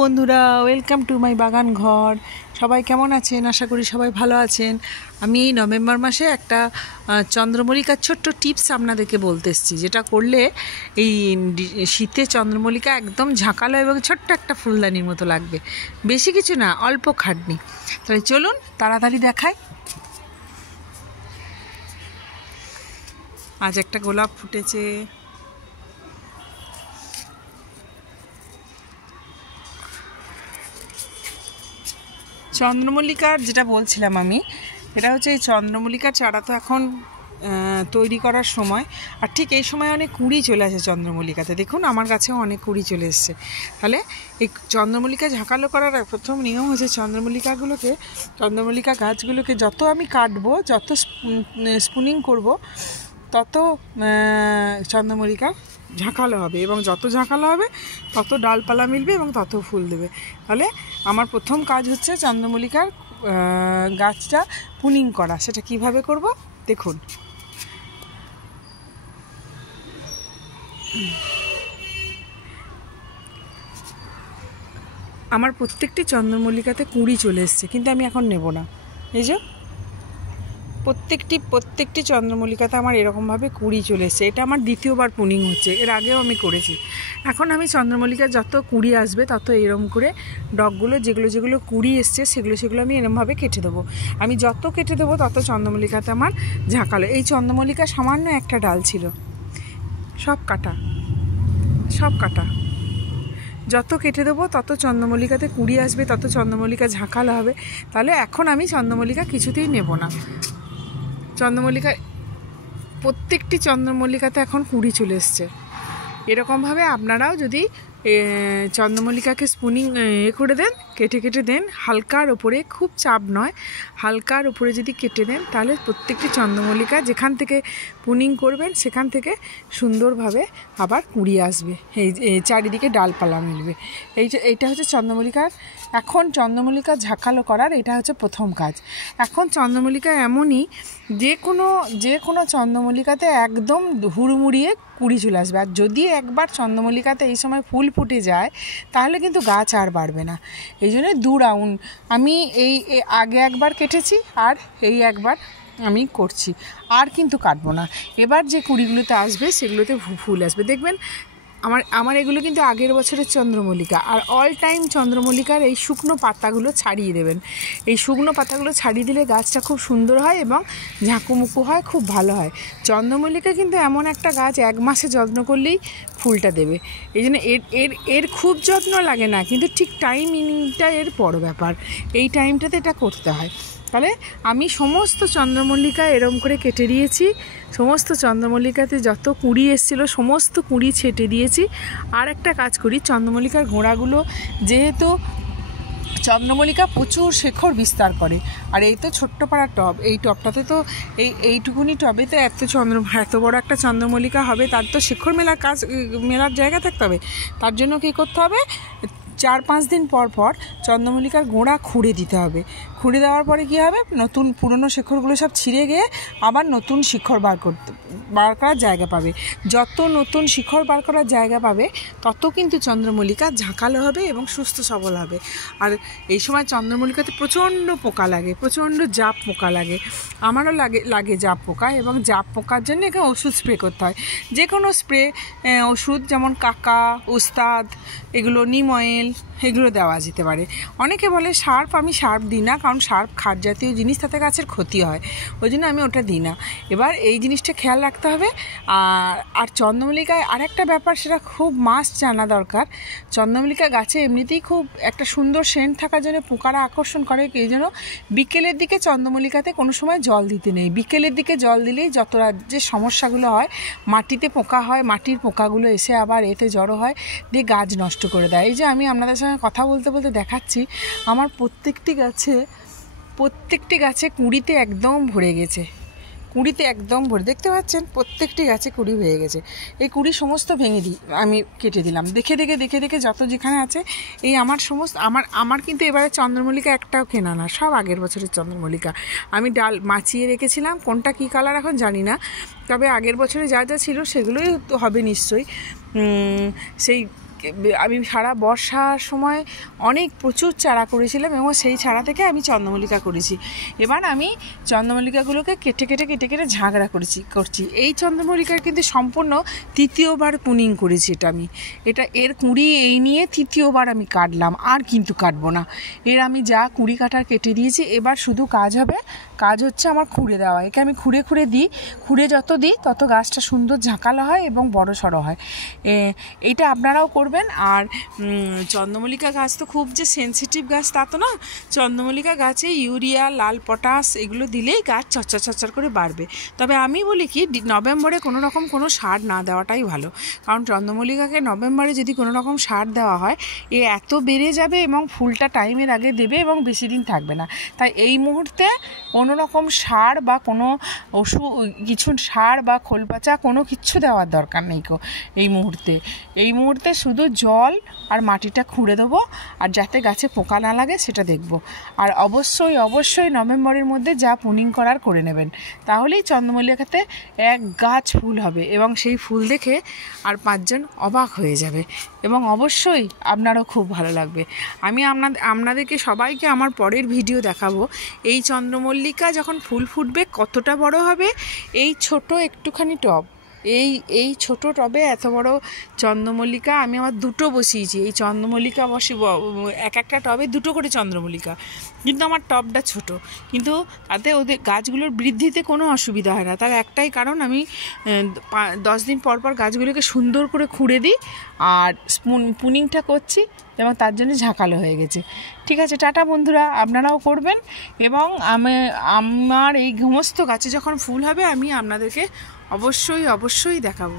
বন্ধুরা, welcome to my বাগান ঘর। সবাই কেমন আছেন? আশা করি সবাই ভালো আছেন। আমি এই নভেম্বর মাসে একটা চন্দ্রমল্লিকার ছোট্ট টিপস আপনাদেরকে বলতে এসেছি, যেটা করলে এই শীতে চন্দ্রমল্লিকা একদম ঝাঁকালো এবং ছোট্ট একটা ফুলদানির মতো লাগবে। বেশি কিছু না, অল্প খাটনি। তাহলে চলুন তাড়াতাড়ি দেখাই। আজ একটা গোলাপ ফুটেছে। চন্দ্রমল্লিকার যেটা বলছিলাম আমি, এটা হচ্ছে এই চন্দ্রমল্লিকার চারা তো এখন তৈরি করার সময়, আর ঠিক এই সময় অনেক কুঁড়ি চলে আসে চন্দ্রমল্লিকাতে। দেখুন আমার কাছেও অনেক কুঁড়ি চলে এসছে। তাহলে এই চন্দ্রমল্লিকা ঝাঁকালো করার প্রথম নিয়ম হচ্ছে চন্দ্রমল্লিকা গাছগুলোকে যত আমি কাটবো, যত স্পুনিং করব, তত চন্দ্রমল্লিকা ঝাঁকালো হবে, এবং যত ঝাঁকালো হবে তত ডালপালা মিলবে এবং তত ফুল দেবে। তাহলে আমার প্রথম কাজ হচ্ছে চন্দ্রমল্লিকার গাছটা পুনিং করা। সেটা কিভাবে করব দেখুন। আমার প্রত্যেকটি চন্দ্রমল্লিকাতে কুঁড়ি চলে এসছে, কিন্তু আমি এখন নেব না। এই যে প্রত্যেকটি চন্দ্রমল্লিকাতে আমার এরকমভাবে কুঁড়ি চলে এসছে। এটা আমার দ্বিতীয়বার পুনিং হচ্ছে, এর আগেও আমি করেছি। এখন আমি চন্দ্রমল্লিকার যত কুঁড়ি আসবে তত এরকম করে ডগগুলো যেগুলো কুঁড়ি এসছে সেগুলো আমি এরমভাবে কেটে দেবো। আমি যত কেটে দেবো তত চন্দ্রমল্লিকাতে আমার ঝাঁকালো। এই চন্দ্রমল্লিকা সামান্য একটা ডাল ছিল, সব কাটা। যত কেটে দেবো তত চন্দ্রমল্লিকাতে কুঁড়ি আসবে, তত চন্দ্রমল্লিকা ঝাঁকালো হবে। তাহলে এখন আমি চন্দ্রমল্লিকা কিছুতেই নেব না। প্রত্যেকটি চন্দ্রমল্লিকাতে এখন কুঁড়ি চলে এসছে। এরকমভাবে আপনারাও যদি চন্দ্রমল্লিকাকে স্পুনিং করে দেন, কেটে দেন হালকার ওপরে, খুব চাপ নয়, হালকার ওপরে যদি কেটে দেন, তাহলে প্রত্যেকটি চন্দ্রমল্লিকা যেখান থেকে পুনিং করবেন সেখান থেকে সুন্দরভাবে আবার কুঁড়ি আসবে, এই চারিদিকে ডালপালা মিলবে। এইটা হচ্ছে চন্দ্রমল্লিকা ঝাঁকালো করার এটা হচ্ছে প্রথম কাজ। এখন চন্দ্রমল্লিকা এমনই, যে কোনো চন্দ্রমল্লিকাতে একদম হুড়মুড়িয়ে কুঁড়ি চলে আসবে। আর যদি একবার চন্দ্রমল্লিকাতে এই সময় ফুল ফুটে যায় তাহলে কিন্তু গাছ আর বাড়বে না। এই জন্য 2 রাউন্ড আমি এই আগে একবার কেটেছি, আর এই একবার আমি করছি, আর কিন্তু কাটবো না। এবার যে কুঁড়িগুলোতে আসবে সেগুলোতে ফুল আসবে দেখবেন। আমার এগুলো কিন্তু আগের বছরের চন্দ্রমল্লিকা। আর অল টাইম চন্দ্রমল্লিকার এই শুকনো পাতাগুলো ছাড়িয়ে দেবেন। এই শুকনো পাতাগুলো ছাড়িয়ে দিলে গাছটা খুব সুন্দর হয় এবং ঝাঁকুমুকু হয়, খুব ভালো হয়। চন্দ্রমল্লিকা কিন্তু এমন একটা গাছ, 1 মাসে যত্ন করলেই ফুলটা দেবে। এই জন্য এর খুব যত্ন লাগে না, কিন্তু ঠিক টাইমিংটা এর বড় ব্যাপার। এই টাইমটাতে এটা করতে হয়। তাহলে আমি সমস্ত চন্দ্রমল্লিকা এরম করে কেটে দিয়েছি। সমস্ত চন্দ্রমল্লিকাতে যত কুঁড়ি এসেছিলো সমস্ত কুঁড়ি ছেটে দিয়েছি। আর একটা কাজ করি, চন্দ্রমল্লিকার গোড়াগুলো, যেহেতু চন্দ্রমল্লিকা প্রচুর শেকড় বিস্তার করে, আর এই তো ছোট্ট পাড়ার টব, এই টবটাতে তো এইটুকুনি টবেতে এত বড় একটা চন্দ্রমল্লিকা হবে, তার তো শেকড় মেলার জায়গা থাকতে হবে। তার জন্য কী করতে হবে, 4-5 দিন পর চন্দ্রমল্লিকার গোড়া খুঁড়ে দিতে হবে। খুঁড়ে দেওয়ার পরে কী হবে, পুরনো শিকড়গুলো সব ছিঁড়ে গিয়ে আবার নতুন শিকড় বার করার জায়গা পাবে। যত নতুন শিকড় বার করার জায়গা পাবে তত কিন্তু চন্দ্রমল্লিকা ঝাঁকালো হবে এবং সুস্থ সবল হবে। আর এই সময় চন্দ্রমল্লিকাতে প্রচণ্ড পোকা লাগে, প্রচণ্ড জাপ পোকা লাগে। আমারও লাগে জাপ পোকা, এবং জাপ পোকার জন্য এখানে ওষুধ স্প্রে করতে হয়। যে কোনো ওষুধ, যেমন কাকা, উস্তাদ, এগুলো নিম অয়েল, এগুলো দেওয়া যেতে পারে। অনেকে বলে শার্প, আমি শার্প দিই না, কারণ শার্প খাট জাতীয় জিনিস, তাতে গাছের ক্ষতি হয়, ওই জন্য আমি ওটা দিই না। এবার এই জিনিসটা খেয়াল রাখতে হবে। আর চন্দ্রমল্লিকায় আরেকটা ব্যাপার, সেটা খুব মাস্ট জানা দরকার। চন্দ্রমল্লিকা গাছে এমনিতেই খুব একটা সুন্দর সেন্ট থাকার জন্য পোকারা আকর্ষণ করে। এই জন্য বিকেলের দিকে চন্দ্রমল্লিকাতে কোনো সময় জল দিতে নেই। বিকেলের দিকে জল দিলেই যত যে সমস্যাগুলো হয়, মাটিতে পোকা হয়, মাটির পোকাগুলো এসে আবার এতে জড়ো হয়, দিয়ে গাছ নষ্ট করে দেয়। এই যে আমি আপনাদের সঙ্গে কথা বলতে দেখাচ্ছি, আমার প্রত্যেকটি গাছে কুঁড়িতে একদম ভরে গেছে। দেখতে পাচ্ছেন, প্রত্যেকটি গাছে কুঁড়ি হয়ে গেছে। এই কুঁড়ি সমস্ত ভেঙে আমি কেটে দিলাম, দেখে যত যেখানে আছে। এই আমার কিন্তু এবারে চন্দ্রমল্লিকা একটাও কেনা না, সব আগের বছরের চন্দ্রমল্লিকা। আমি ডাল মাচিয়ে রেখেছিলাম, কোনটা কী কালার এখন জানি না, তবে আগের বছরে যা ছিল সেগুলোই হবে নিশ্চয়ই। সেই আমি সারা বর্ষার সময় অনেক প্রচুর চারা করেছিলাম এবং সেই চারা থেকে আমি চন্দ্রমল্লিকা করেছি। এবার আমি চন্দ্রমল্লিকাগুলোকে কেটে কেটে কেটে কেটে ঝাঁকড়া করছি। এই চন্দ্রমল্লিকার কিন্তু সম্পূর্ণ তৃতীয়বার পুনিং করেছি এর কুঁড়ি এই নিয়ে তৃতীয়বার আমি কাটলাম, আর কিন্তু কাটবো না। আমি যা কুঁড়ি কাটার কেটে দিয়েছি, এবার শুধু কাজ হচ্ছে আমার খুঁড়ে দেওয়া। একে আমি খুঁড়ে দিই, খুঁড়ে যত দিই তত গাছটা সুন্দর ঝাঁকালো হয় এবং বড় সড়ো হয়। এইটা আপনারাও করবেন। আর চন্দ্রমল্লিকা গাছ তো খুব যে সেনসিটিভ গাছ তা তো না। চন্দ্রমল্লিকা গাছে ইউরিয়া, লাল পটাশ এগুলো দিলেই গাছ চচ্চর করে বাড়বে। তবে আমি বলি কি, নভেম্বরে কোনো রকম কোনো সার না দেওয়াটাই ভালো, কারণ চন্দ্রমল্লিকাকে নভেম্বরে যদি কোনো রকম সার দেওয়া হয় এত বেড়ে যাবে এবং ফুলটা টাইমের আগে দেবে এবং বেশি দিন থাকবে না। তাই এই মুহূর্তে কোনো রকম সার বা কোনো কিছু সার বা খোলপাচা কোনো কিচ্ছু দেওয়ার দরকার নেই এই মুহূর্তে শুধু জল আর মাটিটা খুঁড়ে দেবো, আর যাতে গাছে পোকা না লাগে সেটা দেখব। আর অবশ্যই নভেম্বরের মধ্যে যা পুনিং করার করে নেবেন, তাহলেই চন্দ্রমল্লিকাতে এক গাছ ফুল হবে এবং সেই ফুল দেখে আর 5 জন অবাক হয়ে যাবে এবং অবশ্যই আপনারও খুব ভালো লাগবে। আমি আপনাদেরকে সবাইকে আমার পরের ভিডিও দেখাবো এই চন্দ্রমল্লিকা যখন ফুল ফুটবে কতটা বড় হবে। এই ছোট একটুখানি টব, এই ছোট টবে এত বড় চন্দ্রমল্লিকা আমি আমার 2টো বসিয়েছি। এই চন্দ্রমল্লিকা এক একটা টবে 2টো করে চন্দ্রমল্লিকা, কিন্তু আমার টবটা ছোট, কিন্তু তাতে ওদের গাছগুলোর বৃদ্ধিতে কোনো অসুবিধা হয় না। তার একটাই কারণ, আমি 10 দিন পর গাছগুলোকে সুন্দর করে খুঁড়ে দিই আর পুনিংটা করছি এবং তার জন্য ঝাঁকালো হয়ে গেছে। ঠিক আছে, টাটা বন্ধুরা, আপনারাও করবেন। এবং আমার এই সমস্ত গাছে যখন ফুল হবে আমি আপনাদেরকে অবশ্যই দেখাবো।